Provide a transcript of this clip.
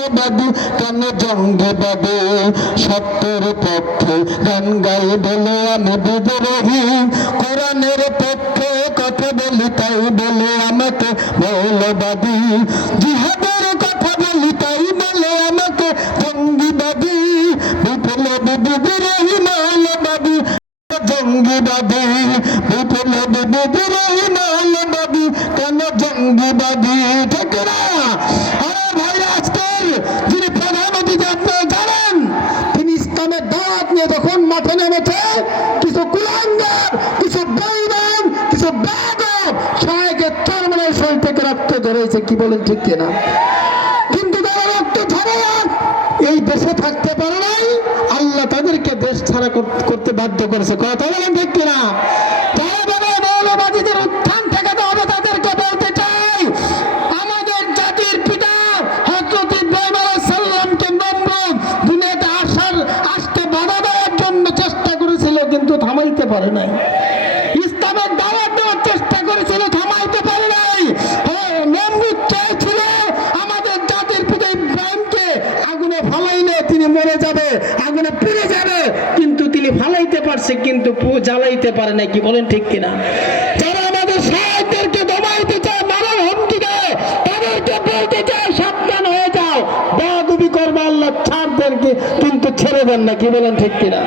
মৌলবাদী কেন জঙ্গিবাদী, সত্যের পক্ষে গান গাই বলে আমি বিদ্রোহী, কোরআনের পক্ষে কথা বলি তাই বলে আমাকে মৌলবাদী, জিহাদের কথা বলি তাই বলে আমাকে জঙ্গিবাদী, বিপ্লবী বিদ্রোহী মৌলবাদী জঙ্গিবাদী, বিপ্লবী বিদ্রোহী মৌলবাদী কেন জঙ্গিবাদী, ঠিক না? আরে ভাই, আজকের যিনি প্রধান অতিথি আপনারা জানেন, তিনি ইসলামের দাওয়াত নিয়ে যখন মাঠে নেমেছে, কিছু কুলাঙ্গার, কিছু বেঈমান, কিছু বেয়াদব শায়েখের চরমনের শরীর থেকে রক্ত ধরেছে, কি বলেন ঠিক কিনা? কিন্তু তারা রক্ত ঝরে এই দেশে থাকতে পারে নাই, আল্লাহ তাদেরকে দেশ ছাড়া করতে বাধ্য করেছে, কথা বলেন ঠিক কিনা? তারা বলে মৌলবাদীদের উত্থান ঠেকাতে হবে, তাদেরকে বলতে চাই আমাদের জাতির পিতা হযরত ইব্রাহিম আলাইহিস সালামকে নমরুদ দুনিয়াতে আসতে বাধা দেওয়ার জন্য চেষ্টা করেছিল, কিন্তু থামাইতে পারে নাই। ইসলামের দাওয়াত দেওয়ার চেষ্টা করেছিল, থামাইতে পারে নাই। নমরুদ চেয়েছিল আমাদের জাতির পিতা ইব্রাহিমকে আগুনে ফালাইলে তিনি মরে যাবে, আগুনে পুড়ে যাবে, কিন্তু তিনি ফালাইতে পারছে, কিন্তু জ্বালাইতে পারে না, কি বলেন ঠিক কিনা? যারা আমাদের শায়েখদেরকে দমাইতে চায়, মারার হুমকি দেয়, তাদেরকে বলতে চায় সাবধান হয়ে যাও, বেয়াদবি করবে আল্লাহ ছাড়দেরকে কিন্তু ছেড়ে দেন না, কি বলেন ঠিক কিনা?